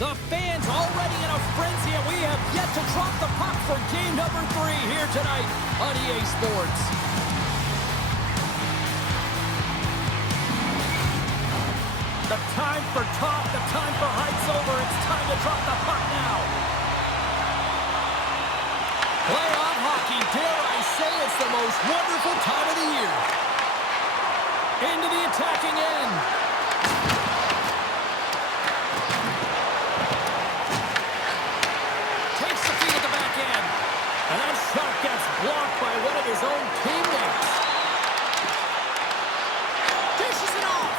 The fans already in a frenzy, and we have yet to drop the puck for game number 3 here tonight on EA Sports. The time for talk, the time for hype's over. It's time to drop the puck now. Playoff hockey, dare I say it's the most wonderful time of the year. Into the attacking end. Takes the feed at the back end. And that shot gets blocked by one of his own teammates. Dishes it off.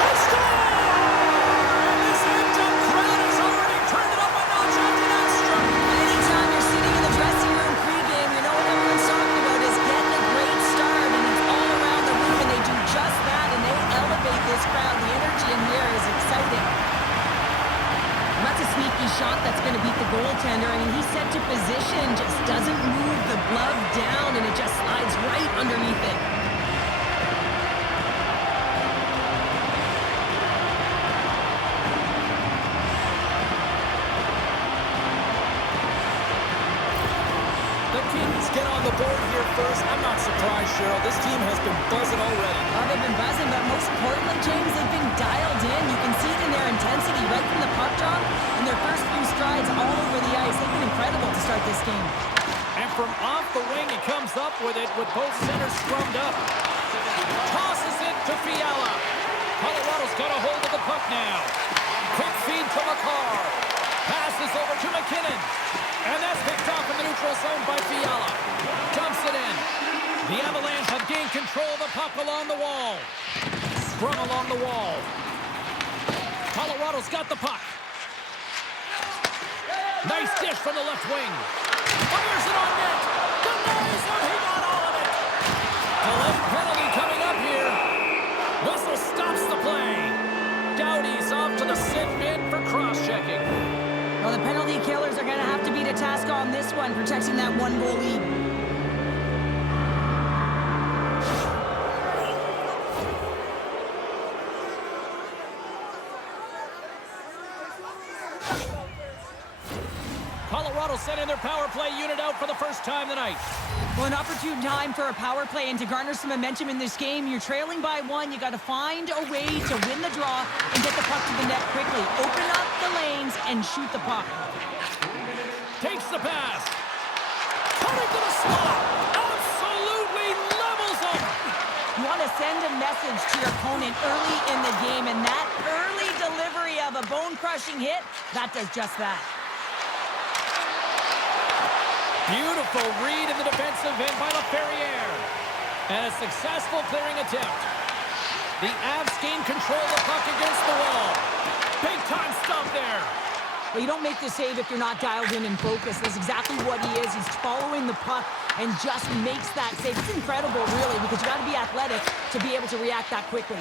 And score! And this empty crowd has already turned it up a notch after that stroke. Anytime you're sitting in the dressing room pregame, you know what everyone's talking about is getting a great start, and it's all around the room, and they do just that, and they elevate this crowd. The energy in here is exciting. And that's a sneaky shot that's going to beat the goaltender. I mean, he's set to position, just doesn't move the glove down, and it just slides right underneath it. The Kings get on the board here first. I'm not surprised, Cheryl. This team has been buzzing already. Oh, they've been buzzing, but most importantly, James, they've been dialed in. You can see it in their intensity right from the puck drop and their first few strides all over the ice. They've been incredible to start this game. And from off the wing, he comes up with it with both centers scrummed up. Tosses it to Fiala. Colorado's got a hold of the puck now. Quick feed to McCarr. Passes over to McKinnon. And that's picked off in the neutral zone by Fiala. Dumps it in. The Avalanche have gained control of the puck along the wall. Scrum along the wall. Colorado's got the puck. Nice dish from the left wing. Fires it on net. Denies it. He got all of it. A late penalty coming up here. Whistle stops the play. Doughty's off to the sit bin for cross-checking. Well, the penalty killers are going to have to beat a task on this one, protecting that one-goal lead. Colorado sending their power play unit out for the first time tonight. Well, an opportune time for a power play and to garner some momentum in this game. You're trailing by 1. You got to find a way to win the draw and get the puck to the net quickly. Open up the lanes and shoot the puck. Takes the pass. Cutting to the slot. Absolutely levels him. You want to send a message to your opponent early in the game, and that early delivery of a bone-crushing hit, that does just that. Beautiful read in the defensive end by LaFerriere. And a successful clearing attempt. The Avs gain control of the puck against the wall. Big time stop there. Well, you don't make the save if you're not dialed in and focused. That's exactly what he is. He's following the puck and just makes that save. It's incredible, really, because you got to be athletic to be able to react that quickly.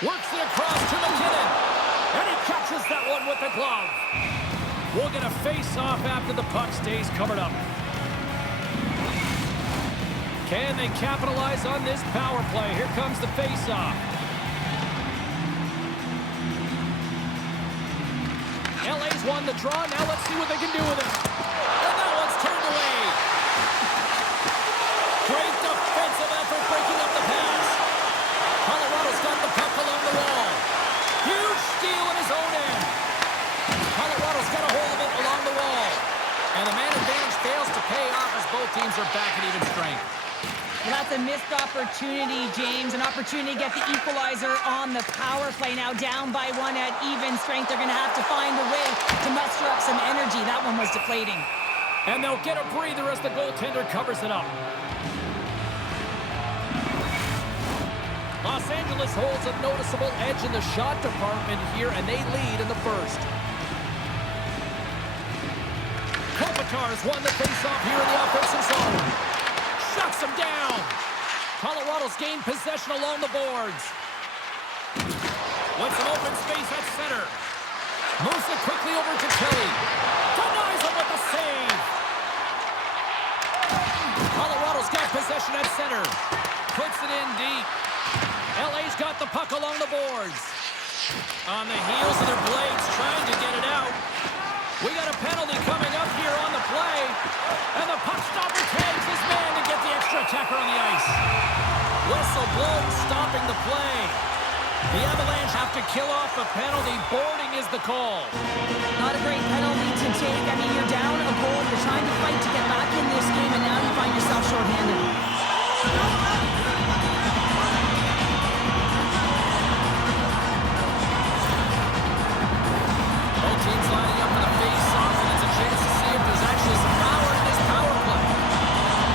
Works it across to McKinnon. And he catches that one with the glove. We'll get a face-off after the puck stays covered up. Can they capitalize on this power play? Here comes the face-off. LA's won the draw. Now let's see what they can do with it. And that one's turned away. Great defensive effort breaking up the pass. Colorado's got the puck along the wall. Huge steal in his own end. Colorado's got a hold of it along the wall. And the man advantage fails to pay off as both teams are back at even strength. Well, that's a missed opportunity, James. An opportunity to get the equalizer on the power play. Now down by 1 at even strength. They're going to have to find a way to muster up some energy. That one was deflating. And they'll get a breather as the goaltender covers it up. Los Angeles holds a noticeable edge in the shot department here, and they lead in the first. Kopitar's won the faceoff here in the offensive zone. Shuts him down. Colorado's gained possession along the boards. With some open space at center. Moves it quickly over to Kelly. Denies him with the save. Colorado's got possession at center. Puts it in deep. LA's got the puck along the boards. On the heels of their blades, trying to get it out. We got a penalty coming up here on the play. And the puck stopper tags his man to get the extra attacker on the ice. Whistle blown, stopping the play. The Avalanche have to kill off a penalty. Boarding is the call. Not a great penalty to take. I mean, you're down a goal. You're trying to fight to get back in this game, and now you find yourself shorthanded. Both teams lining up for the face-off, and it's a chance to see if there's actually some power in this power play.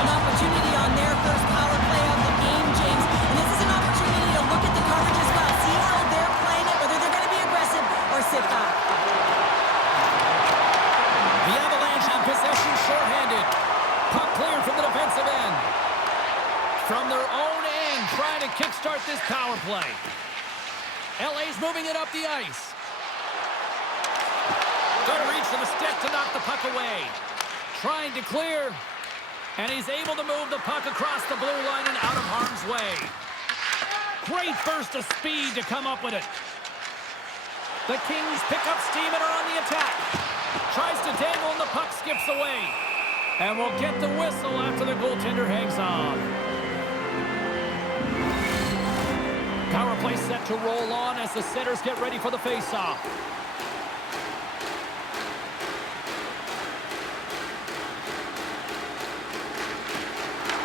An opportunity on their first power play of the game, James. And this is an opportunity to look at the coverage as well. See how they're playing it, whether they're going to be aggressive or sit back. The Avalanche have possession shorthanded. Puck cleared from the defensive end. From their own end, trying to kickstart this power play. LA's moving it up the ice. Good reach for the stick to knock the puck away. Trying to clear. And he's able to move the puck across the blue line and out of harm's way. Great burst of speed to come up with it. The Kings pick up steam and are on the attack. Tries to dangle and the puck skips away. And we'll get the whistle after the goaltender hangs on. Power play set to roll on as the setters get ready for the face-off.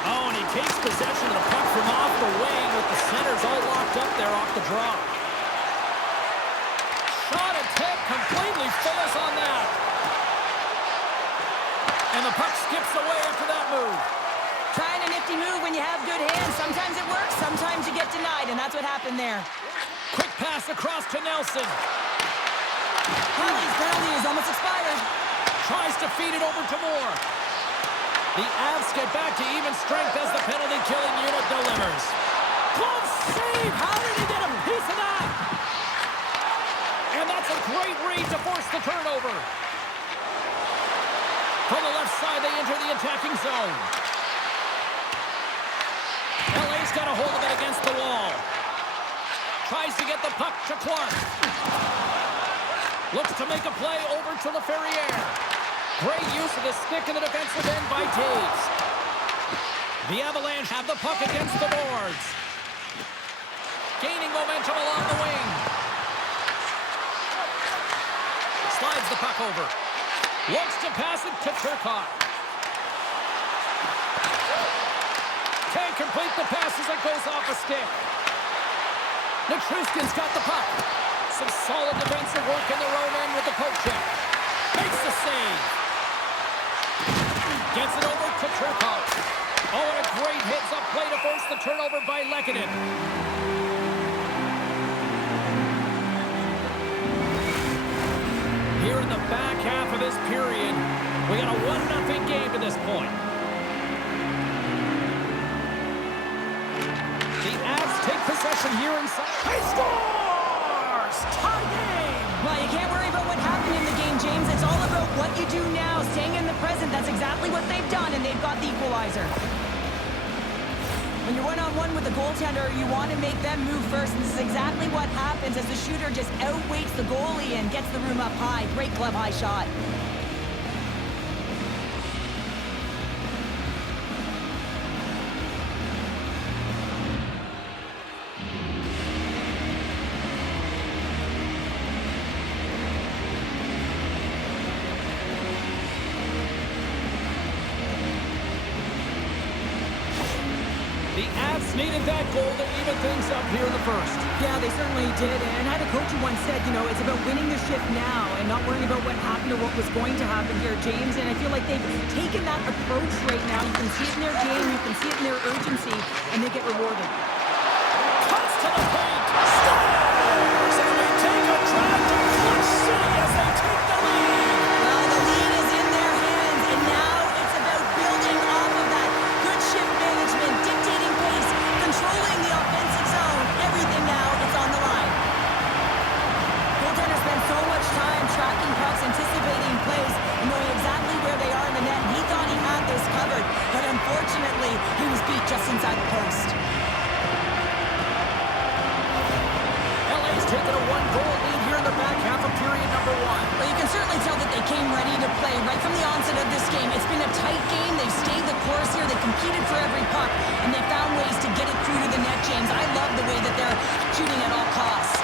Oh, and he takes possession of the puck from off the wing with the centers all locked up there off the draw. Shot attempt completely fails on that. And the puck skips away after that move. Trying a nifty move when you have good hands. Sometimes it works, sometimes you get denied, and that's what happened there. Quick pass across to Nelson. Penalty is almost expired. Tries to feed it over to Moore. The Avs get back to even strength as the penalty-killing unit delivers. Close save! How did he get a piece of that? And that's a great read to force the turnover. From the left side, they enter the attacking zone. LA's got a hold of it against the wall. Tries to get the puck to Clark. Looks to make a play over to LaFerriere. Great use of the stick in the defensive end by Taves. The Avalanche have the puck against the boards. Gaining momentum along the wing. Slides the puck over. Looks to pass it to Turcotte. Can't complete the pass as it goes off a stick. Nichushkin's got the puck. Some solid defensive work in their own end with the poke check. Makes the save. Gets it over to Turcotte. Oh, and a great hits-up play to force the turnover by Lehkonen. Here in the back half of this period, we got a 1-0 game to this point. The Avs take possession here inside. He scores! Tie game! Well, you can't worry about what happened in the game, James. It's all about what you do now, staying in the present. That's exactly what they've done, and they've got the equalizer. When you're one-on-one with the goaltender, you want to make them move first, and this is exactly what happens as the shooter just outweights the goalie and gets the room up high. Great glove high shot. The Avs needed that goal to even things up here in the first. Yeah, they certainly did. And I had a coach who once said, you know, it's about winning the shift now and not worrying about what happened or what was going to happen here, James. And I feel like they've taken that approach right now. You can see it in their game, you can see it in their urgency, and they get rewarded. Cuts to the paint. Scores! And they take a drive to Clutch City as they take the lead. Well, the lead is in their hands, and now it's about building off of that. Good shift management, dictating pace, controlling the offensive zone. Everything now, it's on the line. Goaltender spent so much time tracking pucks, anticipating plays, and knowing exactly where they are in the net. And he thought he had this covered, but unfortunately, he was beat just inside the post. LA's taking in a one-goal lead here in the back half of period number one. Well, you can certainly tell that they came ready to play right from the onset of this game. It's been a tight game. They've stayed the course here. They competed for every puck, and they found ways to get it through to the net, James. I love the way that they're shooting at all costs.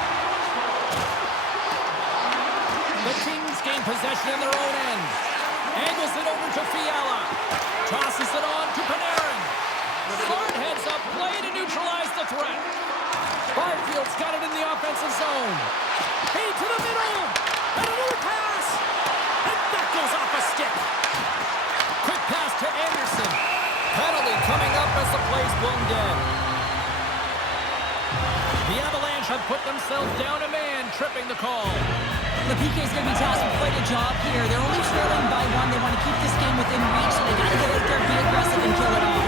The Kings gain possession in their own end. Angles it over to Fiala. Tosses it on to Panarin. Smart heads up play to neutralize the threat. Barfield's got it in the offensive zone. Hey, to the middle. And another pass. And that goes off a stick. Quick pass to Anderson. Penalty coming up as the play's blown dead. The Avalanche have put themselves down a man, tripping the call. The PK's going to be tasked with quite a job here. They're only trailing by one. They want to keep this game within reach, so they got to get out there, be aggressive, and kill it off.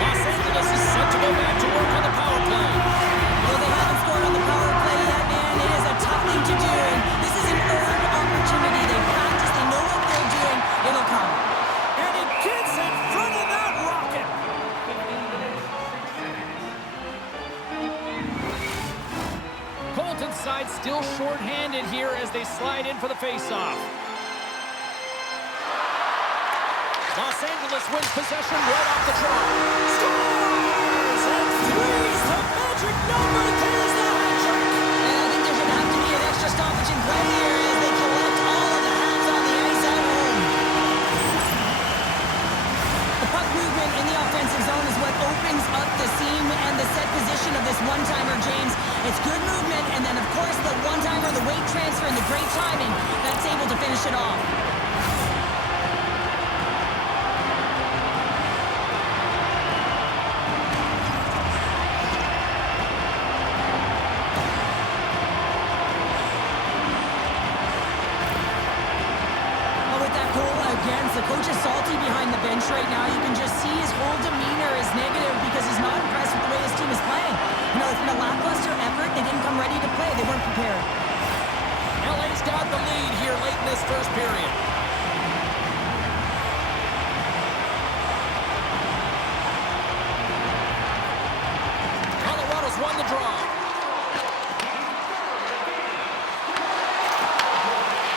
Los Angeles is set to go back to work on the power play. Though they haven't scored on the power play yet, man, it is a tough thing to do. And this is an earned opportunity. They practice. They know what they're doing. It'll come. And he gets in front of that rocket. Colton's side still short-handed here as they slide in for the face-off. Los Angeles wins possession right off the draw. Scores! And three's the magic number. There's the hat trick. And I think there's going to have to be an extra stoppage in play here as they collect all of the hats on the ice at home. The puck movement in the offensive zone is what opens up the seam and the set position of this one-timer, James. It's good movement, and then, of course, the one-timer, the weight transfer, and the great timing that's able to finish it off. The coach is salty behind the bench right now. You can just see his whole demeanor is negative because he's not impressed with the way his team is playing. You know, it's been a lackluster effort. They didn't come ready to play. They weren't prepared. LA's got the lead here late in this first period. Colorado's won the draw.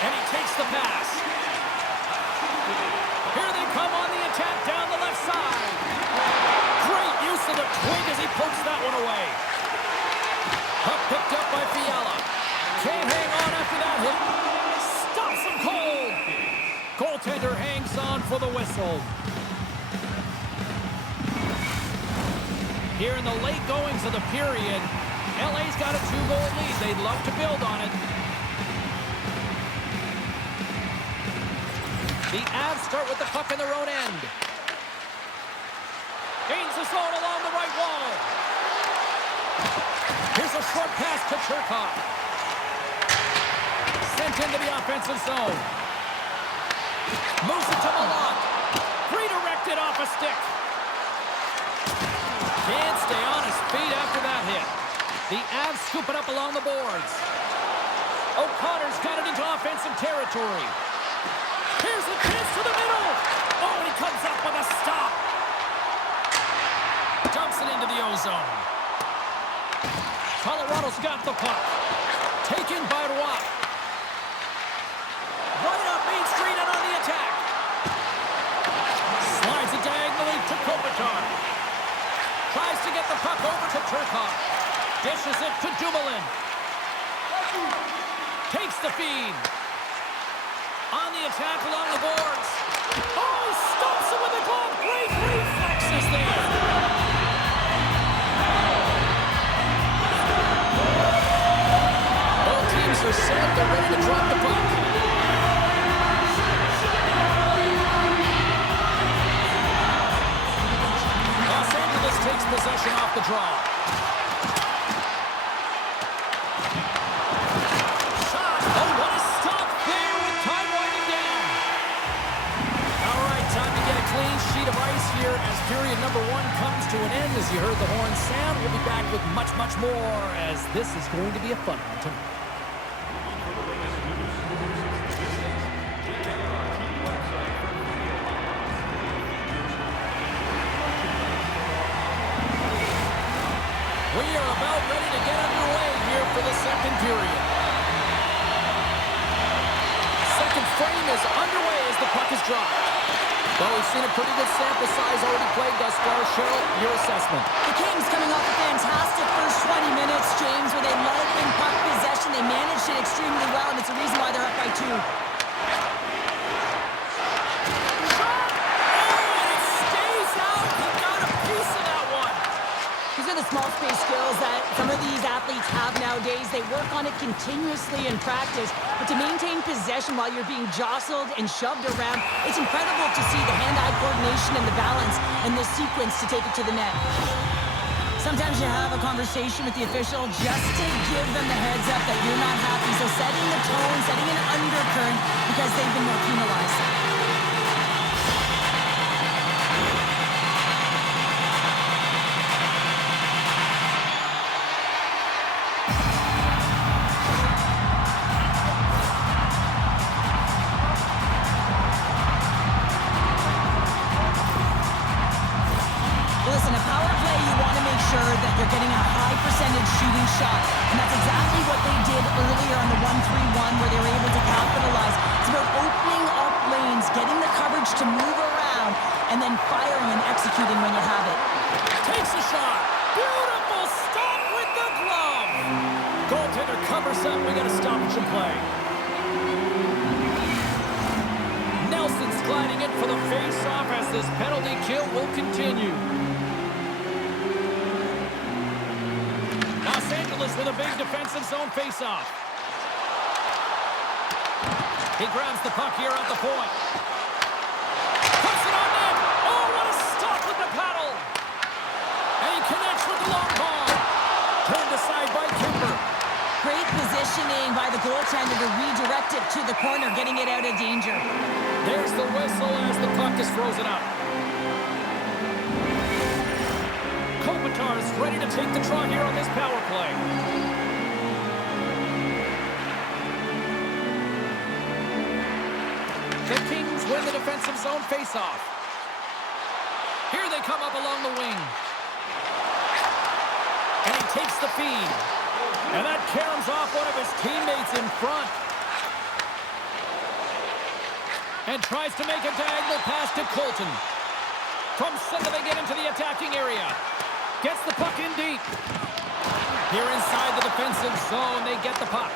And he takes the pass. Here they come on the attack down the left side. Great use of the twig as he pokes that one away. Puck picked up by Fiala. Can't hang on after that hit. Stops him cold. Goaltender hangs on for the whistle. Here in the late goings of the period, LA's got a 2-goal lead. They'd love to build on it. The Avs start with the puck in their own end. Gains the zone along the right wall. Here's a short pass to Cherkov. Sent into the offensive zone. Moves it to Malott. Redirected off a stick. Can't stay on his feet after that hit. The Avs scoop it up along the boards. O'Connor's got it into offensive territory. Here's a chance to the middle. Oh, and he comes up with a stop. Dumps it into the ozone. Colorado's got the puck. Taken by Roy. Right up Main Street and on the attack. Slides it diagonally to Kopitar. Tries to get the puck over to Cherkov. Dishes it to Dumoulin. Takes the feed. On the attack along the boards. Oh, stops him with a glove. Great reflexes there. Both teams are set. They're ready to drop the puck. Los Angeles takes possession off the draw. Of ice here as period number one comes to an end. As you heard the horn sound, we'll be back with much, much more as this is going to be a fun one tonight. for the second period. Second frame is underway as the puck is dropped. Well, we've seen a pretty good sample size already played thus far. Cheryl, your assessment. The Kings coming off a fantastic first 20 minutes, James, where they led in puck possession. They managed it extremely well, and it's a reason why they're up by 2. The small space skills that some of these athletes have nowadays, they work on it continuously in practice, but to maintain possession while you're being jostled and shoved around, it's incredible to see the hand-eye coordination and the balance and the sequence to take it to the net. Sometimes you have a conversation with the official just to give them the heads up that you're not happy, so setting the tone, setting an undercurrent because they've been more penalized. That they're getting a high percentage shooting shot, and that's exactly what they did earlier on the 1-3-1 where they were able to capitalize. It's about opening up lanes, getting the coverage to move around, and then firing and executing when you have it. Takes a shot. Beautiful stop with the glove. Goaltender covers up. We got a stoppage in play. Nelson's gliding in for the face-off as this penalty kill will continue. Los Angeles with a big defensive zone face-off. He grabs the puck here at the point. Puts it on net. Oh, what a stop with the paddle. And he connects with the long ball. Turned aside by Kimber. Great positioning by the goaltender to redirect it to the corner, getting it out of danger. There's the whistle as the puck is frozen up. Kopitar's ready to take the draw here on this power play. The Kings win the defensive zone face-off. Here they come up along the wing. And he takes the feed. And that caroms off one of his teammates in front. And tries to make a diagonal pass to Colton. From center they get into the attacking area. Gets the puck in deep. Here inside the defensive zone, they get the puck.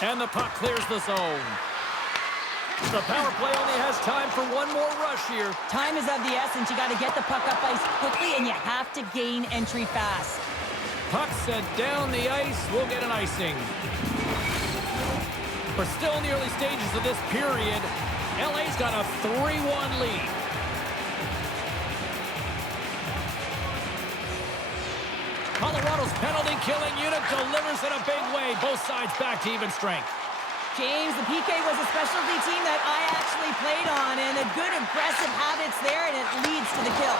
And the puck clears the zone. The power play only has time for one more rush here. Time is of the essence. You got to get the puck up ice quickly, and you have to gain entry fast. Puck sent down the ice. We'll get an icing. We're still in the early stages of this period. LA's got a 3-1 lead. Colorado's penalty-killing unit delivers in a big way. Both sides back to even strength. James, the PK was a specialty team that I actually played on, and a good aggressive habits there, and it leads to the kill.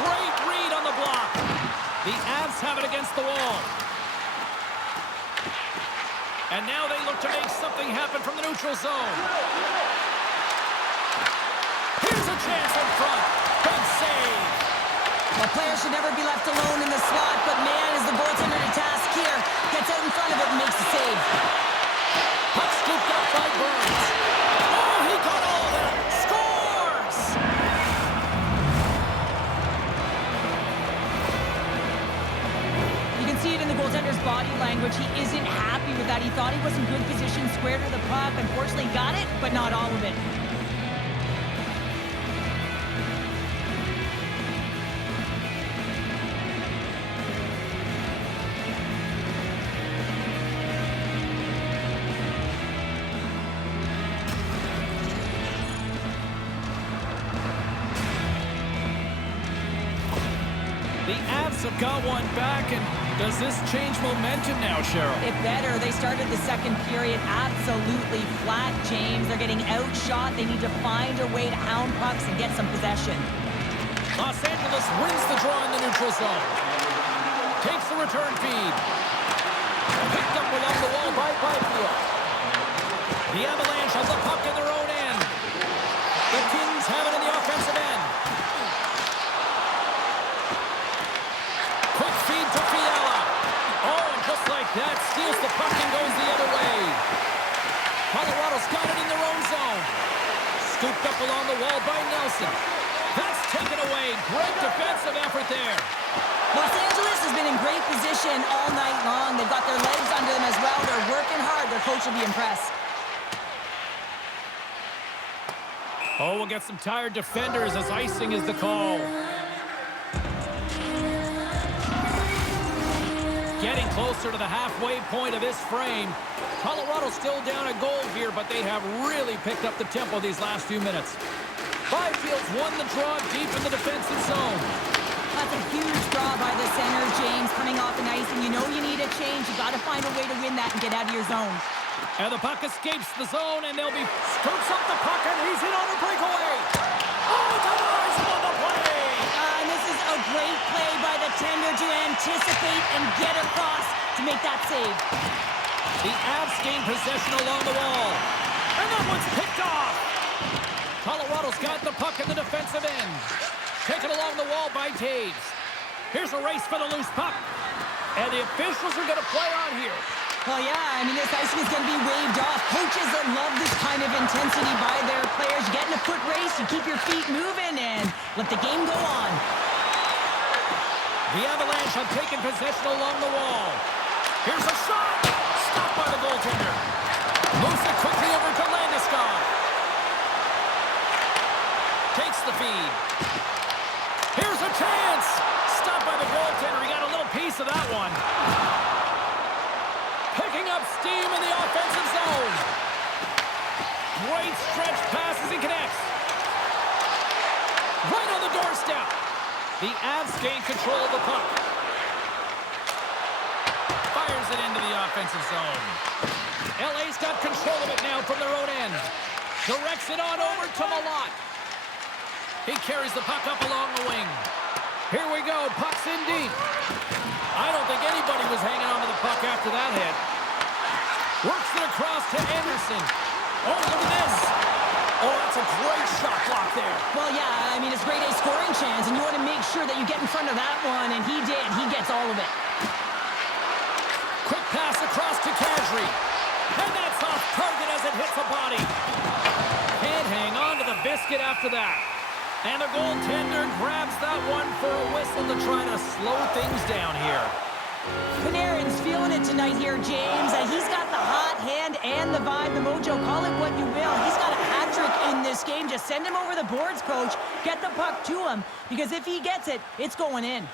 Great read on the block. The Avs have it against the wall. And now they look to make something happen from the neutral zone. Here's a chance in front. Big save. The player should never be left alone in the slot, but man, is the goaltender to task here. Gets out in front of it and makes the save. Puck scooped up by Burns. Oh, he got all of it. Scores! You can see it in the goaltender's body language. He isn't happy with that. He thought he was in good position, square to the puck. Unfortunately, got it, but not all of it. The Avs have got one back, and does this change momentum now, Cheryl? It better. They started the second period absolutely flat, James. They're getting outshot. They need to find a way to hound pucks and get some possession. Los Angeles wins the draw in the neutral zone. Takes the return feed. Picked up along the wall by Byfield. The Avalanche has the puck in their own end. The Kings have it in the offensive end. Quick feed to Fiala. Oh, and just like That steals the puck and goes the other way. Colorado's got it in their own zone. Scooped up along the wall by Nelson. That's taken away. Great defensive effort there. Los Angeles has been in great position all night long. They've got their legs under them as well. They're working hard. Their coach will be impressed. Oh, we'll get some tired defenders as icing is the call. Getting closer to the halfway point of this frame. Colorado's still down a goal here, but they have really picked up the tempo these last few minutes. Byfield's won the draw deep in the defensive zone. That's a huge draw by the center, James, coming off an icing. You know you need a change. You got to find a way to win that and get out of your zone. And the puck escapes the zone, and they'll be scoops up the puck, and he's in on a breakaway. Oh, denies him on the play. And this is a great play by the tender to anticipate and get across to make that save. The Avs gain possession along the wall. And that one's picked off. Colorado's got the puck in the defensive end. Taken along the wall by Taves. Here's a race for the loose puck. And the officials are going to play on here. Well, yeah, I mean, this icing is going to be waved off. Coaches that love this kind of intensity by their players. You get in a foot race, you keep your feet moving, and let the game go on. The Avalanche have taken possession along the wall. Here's a shot. Stopped by the goaltender. Moves it quickly over to Landeskog. Takes the feed. Here's a chance. Stopped by the goaltender. He got a little piece of that one. Picking up steam in the offensive zone. Great stretch pass as he connects. Right on the doorstep. The Avs gain control of the puck. Fires it into the offensive zone. LA's got control of it now from their own end. Directs it on over to Malott. He carries the puck up along the wing. Here we go. Puck's in deep. I don't think anybody was hanging on to the puck after that hit. Works it across to Anderson. Oh, look at this. Oh, that's a great shot block there. Well, yeah, I mean, it's grade A scoring chance, and you want to make sure that you get in front of that one, and he did. He gets all of it. Quick pass across to Kadri. And that's off target as it hits a body. Can't hang on to the biscuit after that. And the goaltender grabs that one for a whistle to try to slow things down here. Panarin's feeling it tonight here, James. He's got the hot hand and the vibe, the mojo. Call it what you will. He's got a hat trick in this game. Just send him over the boards, coach. Get the puck to him, because if he gets it, it's going in.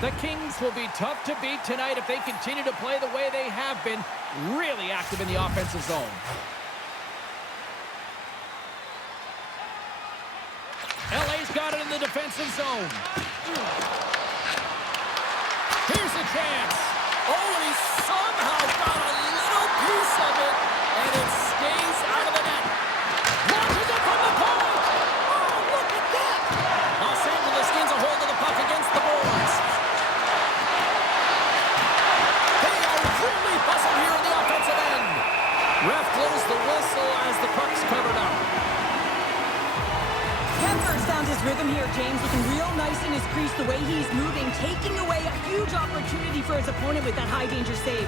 The Kings will be tough to beat tonight if they continue to play the way they have been, really active in the offensive zone. LA's got it in the defensive zone. Here's a chance. Oh, and he somehow got a little piece of it, and it stays out of the net. Launches it from the point. Oh, look at that. Los Angeles gains a hold of the puck against the boards. Really bustle here in the offensive end. Ref blows the whistle as the puck's covered up. Kemper's found his rhythm here, James. Looking real nice in his crease the way he's moving, taking away a huge opportunity for his opponent with that high-danger save.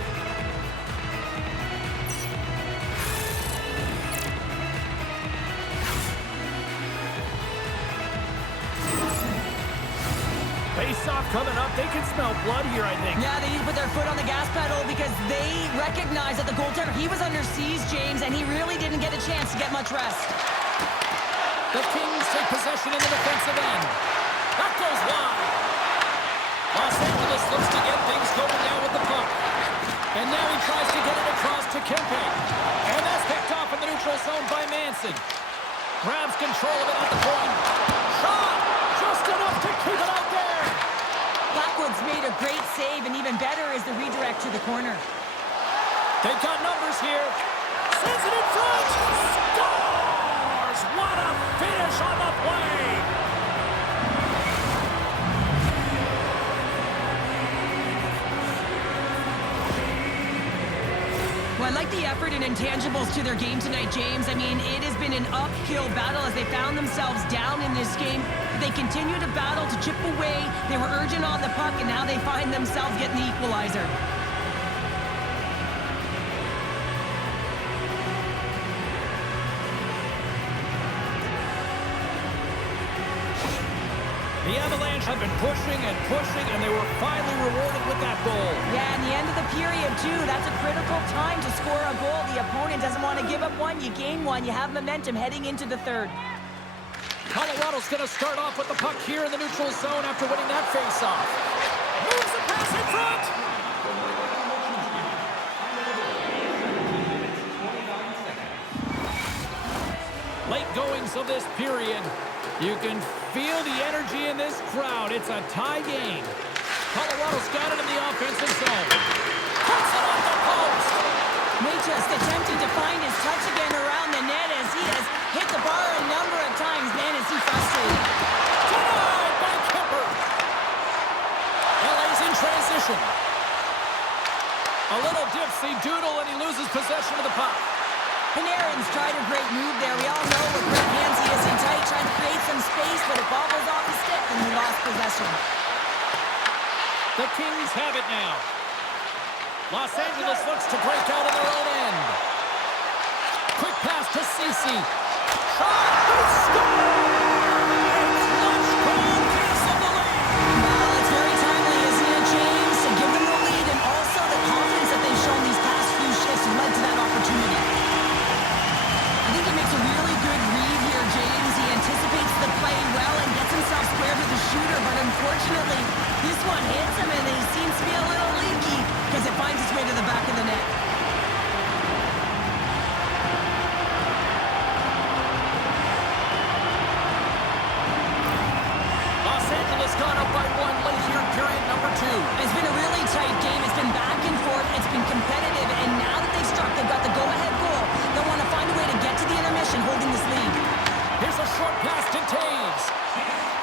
Face-off coming up. They can smell blood here, I think. Yeah, they need to put their foot on the gas pedal because they recognize that the goaltender, he was under siege, James, and he really didn't get a chance to get much rest. The Kings take possession in the defensive end. That goes wide. Los Angeles looks to get things going now with the puck. And now he tries to get it across to Kempe. And that's picked off in the neutral zone by Manson. Grabs control of it at the point. Shot! Just enough to keep it out there. Blackwood's made a great save, and even better is the redirect to the corner. They've got numbers here. Sends it in front. Scores! What a finish on the play. I like the effort and intangibles to their game tonight, James. I mean, it has been an uphill battle as they found themselves down in this game. They continue to battle to chip away. They were urgent on the puck, and now they find themselves getting the equalizer. The Avalanche have been pushing, and they were finally rewarded with that goal. Yeah, and the end of the period, too. That's a critical time to score a goal. The opponent doesn't want to give up one. You gain one. You have momentum heading into the third. Colorado's going to start off with the puck here in the neutral zone after winning that faceoff. Moves the pass in front. Late goings of this period. You can feel the energy in this crowd. It's a tie game. Colorado's got it in the offensive zone. Puts it off the post. Just attempting to find his touch again around the net as he has hit the bar a number of times. Man, is he frustrated. Denied by Kemper. LA's in transition. A little dipsy doodle, and he loses possession of the puck. Panarin's tried a great move there. We all know with great hands he is in tight, trying to create some space, but it bobbles off his stick and he lost possession. The Kings have it now. Los Angeles looks to break out of their own end. Quick pass to Ceci. Shot! Score! It's Lunch Call piece of the lead. Well, it's very timely, isn't it, James? To give them the lead and also the confidence that they've shown these past few shifts led to that opportunity. I think he makes a really good read here, James. He anticipates the play well and gets himself square to the shooter, but unfortunately, this one hits him and he seems to be a little leaky because it finds its way to the back of the net. Los Angeles got up by one late here in period number 2. It's been a really tight game. It's been back and forth. It's been competitive, and now that they've struck, they've got the go-ahead goal. They'll want to find a way to get to the intermission holding this lead. Here's a short pass to Taves.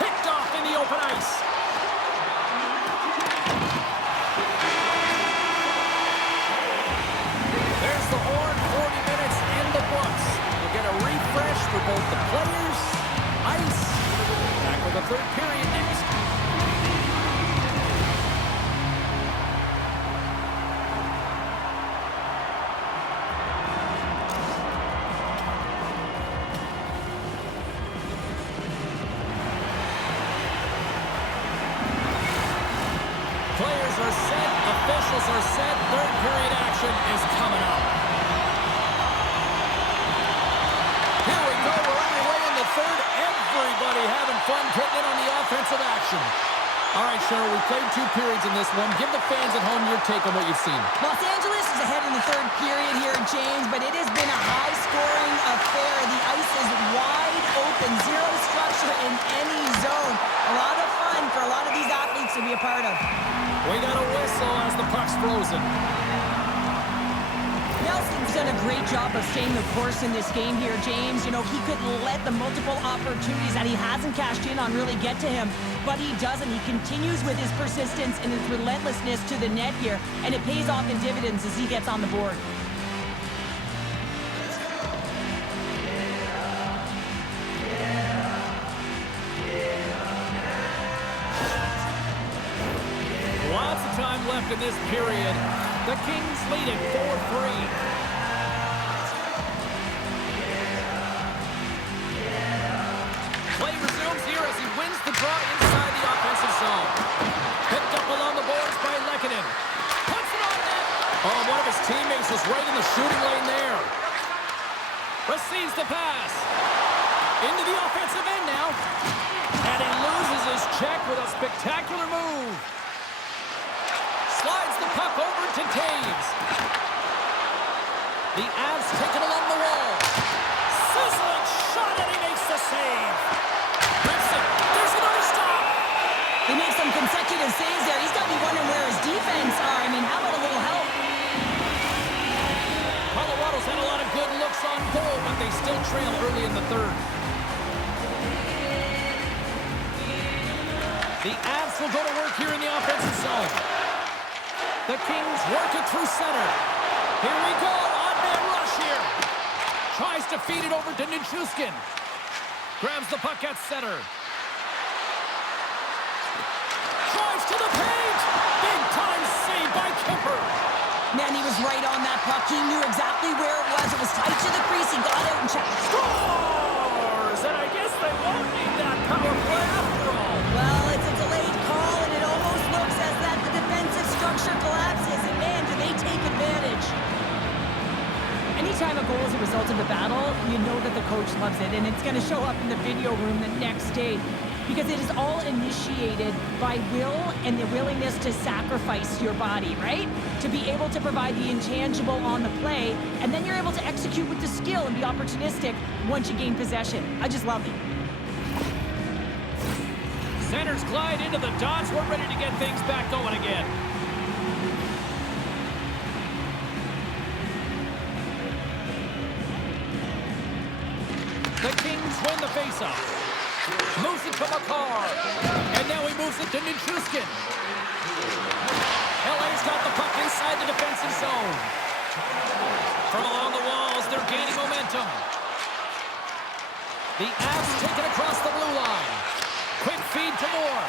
Picked off in the open ice. There's the horn. 40 minutes in the books. We'll get a refresh for both the players, ice. Back with the third period next. Players are set, officials are set, third period action is coming up. Here we go, we're underway in the third. Everybody having fun putting in on the offensive action. All right, Cheryl, we played 2 periods in this one. Give the fans at home your take on what you've seen. Los Angeles is ahead in the third period here, James, but it has been a high-scoring affair. The ice is wide open, zero structure in any zone. A lot of fun for a lot of these athletes to be a part of. We got a whistle as the puck's frozen. Nelson's done a great job of staying the course in this game here, James. You know, he could let the multiple opportunities that he hasn't cashed in on really get to him, but he doesn't. He continues with his persistence and his relentlessness to the net here, and it pays off in dividends as he gets on the board. Lots of time left in this period. The Kings lead it 4-3. Play resumes here as he wins the draw inside the offensive zone. Picked up along the boards by Lehkonen. Puts it on net. Oh, one of his teammates was right in the shooting lane there. Receives the pass. Into the offensive end now. And he loses his check with a spectacular move. Slides the puck over to Taves. The Avs take it along the wall. Sizzling shot, and he makes the save. Rips it. There's another stop. He makes some consecutive saves there. He's got me wondering where his defense are. I mean, how about a little help? Colorado's had a lot of good looks on goal, but they still trail early in the third. The Avs will go to work here in the offensive zone. The Kings work it through center. Here we go. to feed it over to Nichushkin. Grabs the puck at center. Drives to the paint. Big time save by Kemper. Man, he was right on that puck. He knew exactly where it was. It was tight to the crease. He got out and checked. Scores! And I guess they won't need that power play after all. Well, it's a delayed call, and it almost looks as that the defensive structure collapses. And man, do they take advantage. Anytime a goal is a result of a battle, you know that the coach loves it, and it's going to show up in the video room the next day because it is all initiated by will and the willingness to sacrifice your body, right? To be able to provide the intangible on the play, and then you're able to execute with the skill and be opportunistic once you gain possession. I just love it. Centers glide into the dots. We're ready to get things back going again. The Kings win the faceoff. Moves it to Makar. And now he moves it to Nichushkin. LA's got the puck inside the defensive zone. From along the walls, they're gaining momentum. The Avs take it across the blue line. Quick feed to Moore.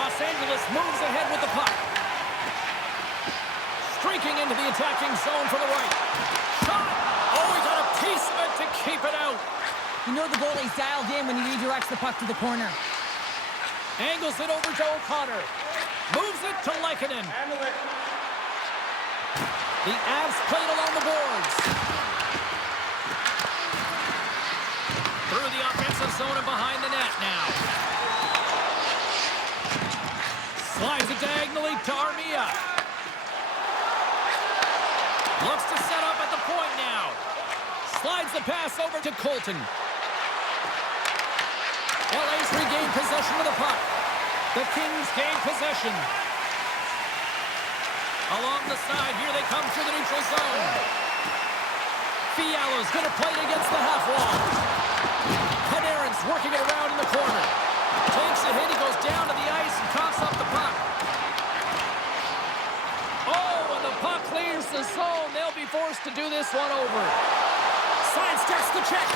Los Angeles moves ahead with the puck. Streaking into the attacking zone for the right. Shot! Oh, he got a piece of it to keep it out. You know the goalie's dialed in when he redirects the puck to the corner. Angles it over to O'Connor. Moves it to Lehkonen. The Avs played along the boards. Through the offensive zone and behind the net now. Slides it diagonally to Armia. Looks to set up at the point now. Slides the pass over to Colton. LA's regained possession of the puck. The Kings gain possession. Along the side, here they come through the neutral zone. Fiala's going to play it against the half wall. Panarin's working it around in the corner. Takes a hit, he goes down to the ice and coughs up the puck. Oh, and the puck clears the zone. They'll be forced to do this one over. Sidesteps the check.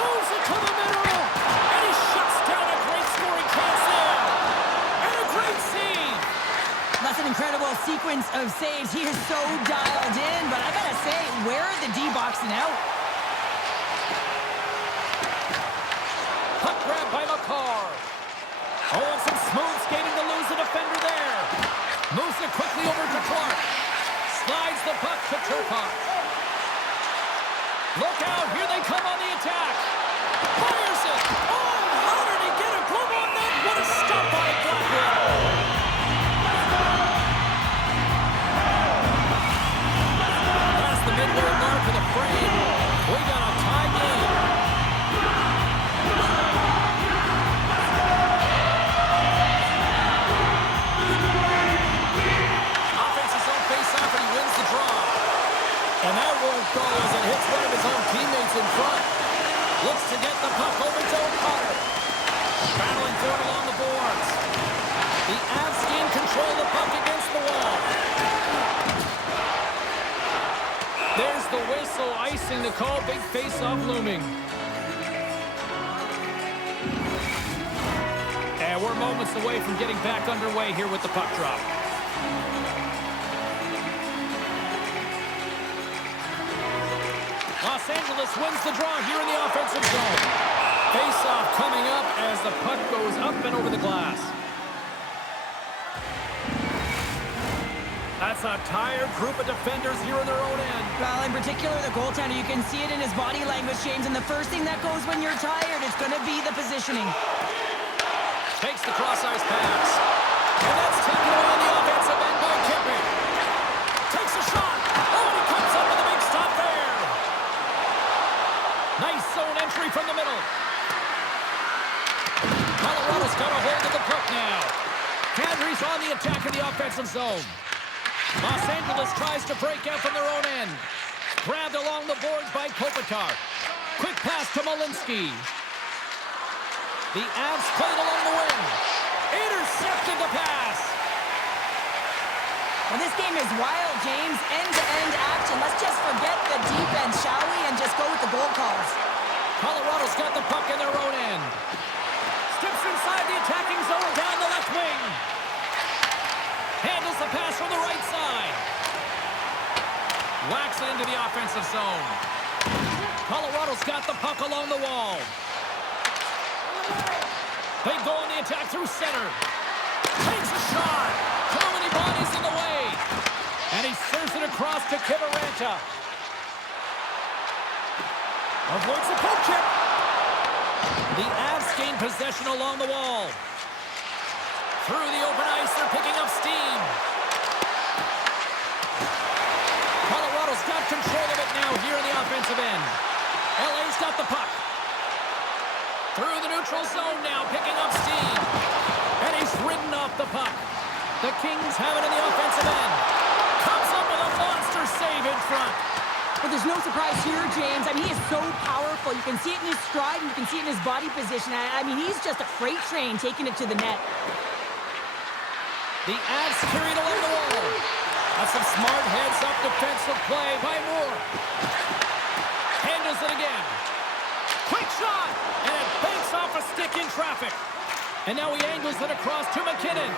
Moves it to the middle. And he shuts down a great scoring chance there. And a great save. That's an incredible sequence of saves. He is so dialed in, but I gotta say, where are the D-boxing out? Puck grab by Makar. Oh, and some smooth skating to lose the defender there. Moves it quickly over to Clark. Slides the puck to Turcotte. Look out, here they come on the attack. Fires it. Oh, how did he get a glove on that? What a stop by Blackwood. Past the midway mark of the frame. We got a tie game. Offense is on face-off and he wins the draw. And that won't go as it hits one of his own teammates in front. Looks to get the puck over to O'Connor. Battling for it along the boards. The Avs gain control of the puck against the wall. There's the whistle, icing the call. Big face-off looming. And we're moments away from getting back underway here with the puck drop. Los Angeles wins the draw here in the offensive zone. Face-off coming up as the puck goes up and over the glass. That's a tired group of defenders here in their own end. Well, in particular, the goaltender, you can see it in his body language, James, and the first thing that goes when you're tired is going to be the positioning. Takes the cross-ice pass. And that's taken away on the offensive end by Kemper. Takes a shot. Oh, and he comes up with a big stop there. Nice zone entry from the middle. Colorado's got a hold of the puck now. Cadre's on the attack in the offensive zone. Los Angeles tries to break out from their own end. Grabbed along the boards by Kopitar. Quick pass to Malinsky. The Avs played along the wing. Intercepted the pass. Well, this game is wild, James. End-to-end action. Let's just forget the defense, shall we, and just go with the goal calls. Colorado's got the puck in their own end. Steps inside the attacking zone down the left wing. Handles the pass from the right side. Whacks it into the offensive zone. Colorado's got the puck along the wall. They go on the attack through center. Takes a shot. Too many bodies in the way. And he serves it across to Kivaranta. Avoids the poke check. The Avs gain possession along the wall. Through the open ice, they're picking up steam. Colorado's got control of it now here in the offensive end. LA's got the puck. Through the neutral zone now, picking up steam. And he's ridden off the puck. The Kings have it in the offensive end. Comes up with a monster save in front. But there's no surprise here, James. I mean, he is so powerful. You can see it in his stride, and you can see it in his body position. I mean, he's just a freight train taking it to the net. The Avs carried along the wall. That's some smart heads-up defensive play by Moore. Handles it again. Quick shot! And it banks off a stick in traffic. And now he angles it across to McKinnon.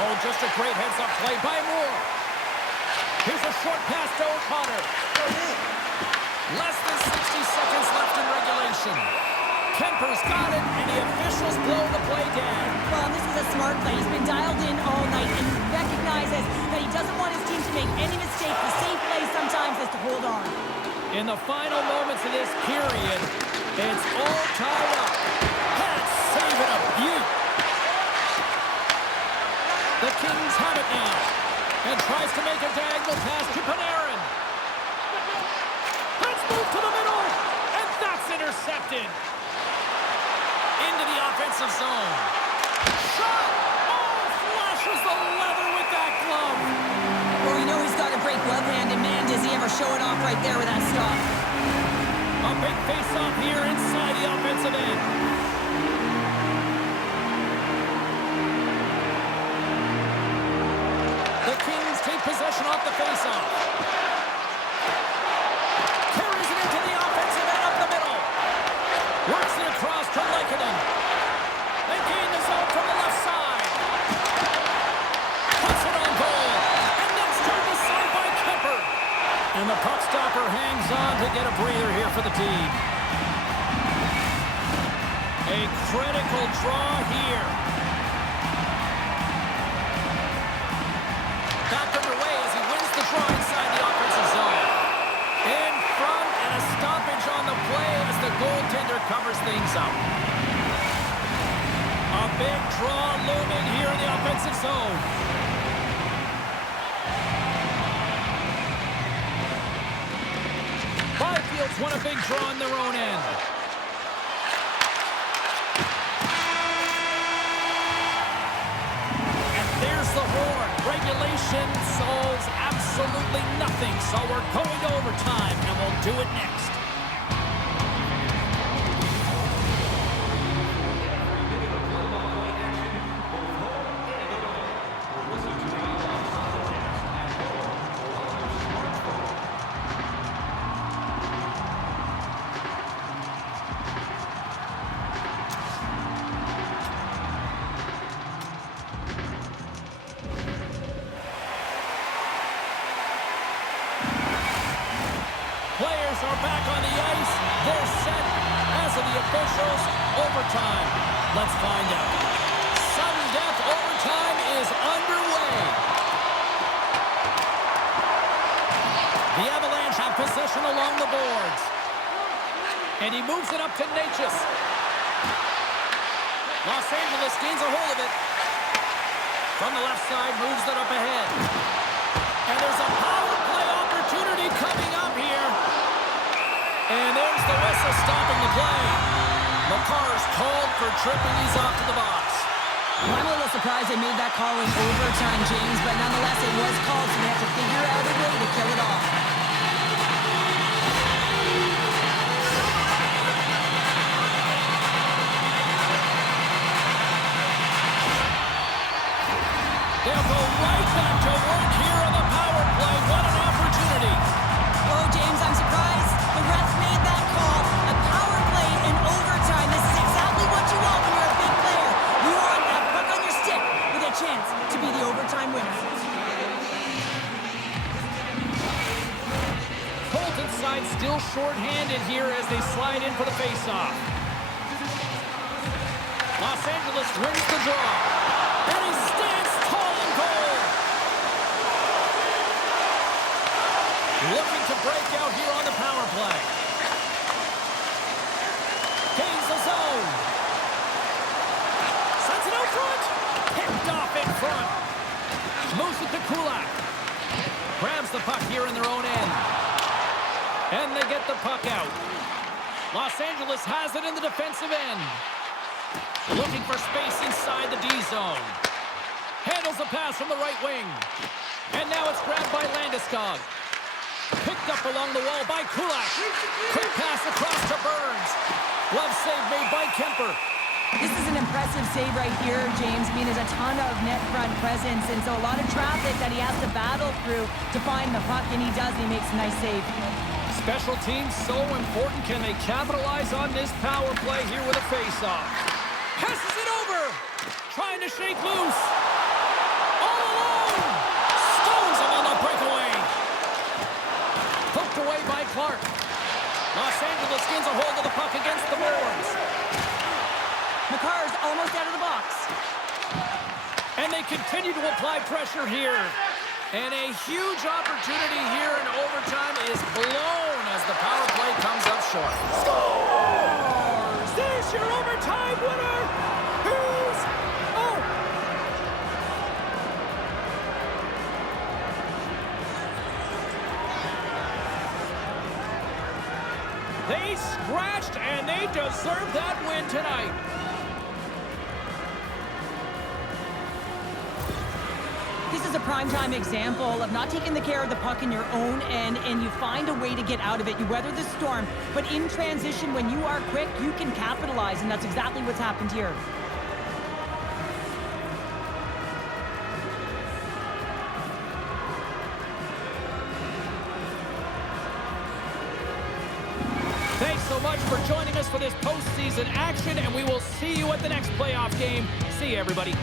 Oh, just a great heads-up play by Moore. Here's a short pass to O'Connor. Less than 60 seconds left in regulation. Kemper's got it, and the officials blow the play down. Well, this is a smart play. He's been dialed in all night, and he recognizes that he doesn't want his team to make any mistake. The safe play sometimes is to hold on. In the final moments of this period, it's all tied up. That's saving a beaut. The Kings have it now. And tries to make a diagonal pass to Panarin. Let's move to the middle. And that's intercepted. Into the offensive zone. Shot! Oh, flashes the leather with that glove. Well, we know he's got a great glove hand, and man, does he ever show it off right there with that stop. A big face-off here inside the offensive end. The Kings take possession off the faceoff. Carries it into the offensive end up the middle. Works it across to Lehkonen. They gain the zone from the left side. Puts it on goal. And that's turned aside by Kemper. And the puck stopper hangs on to get a breather here for the team. A critical draw here. Back underway as he wins the draw inside the offensive zone. In front and a stoppage on the play as the goaltender covers things up. A big draw looming here in the offensive zone. Byfield's won a big draw in their own end. There's the horn. Regulation solves absolutely nothing, so we're going to overtime, and we'll do it next. Players are back on the ice. They're set. As of the officials, overtime. Let's find out. Sudden death overtime is underway. The Avalanche have possession along the boards. And he moves it up to Natchez. Los Angeles gains a hold of it. From the left side, moves it up ahead. And there's a power play opportunity coming up here. And there's the whistle stopping the play. McCarr's called for tripping. He's off to the box. Well, I'm a little surprised they made that call in overtime, James, but nonetheless, it was called, so they have to figure out a way to kill it off. They'll go right short-handed here as they slide in for the face-off. Los Angeles wins the draw. And he stands tall in goal. Looking to break out here on the power play. Gains the zone. Sends it out front. Picked off in front. Moves it to Kulak. Grabs the puck here in their own end. And they get the puck out. Los Angeles has it in the defensive end. Looking for space inside the D zone. Handles the pass from the right wing. And now it's grabbed by Landeskog. Picked up along the wall by Kulak. Quick pass across to Burns. Glove save made by Kemper. This is an impressive save right here, James. I mean, there's a ton of net front presence, and so a lot of traffic that he has to battle through to find the puck, and he does. He makes a nice save. Special teams so important. Can they capitalize on this power play here with a face-off? Passes it over. Trying to shake loose. All alone. Stones him on the breakaway. Hooked away by Clark. Los Angeles gains a hold of the puck against the boards. McCarr's almost out of the box. And they continue to apply pressure here. And a huge opportunity here in overtime is blown as the power play comes up short. Scores! There's your overtime winner! Who's... Oh! They scratched and they deserve that win tonight. This is a primetime example of not taking the care of the puck in your own end, and you find a way to get out of it. You weather the storm, but in transition, when you are quick, you can capitalize, and that's exactly what's happened here. Thanks so much for joining us for this postseason action, and we will see you at the next playoff game. See you, everybody.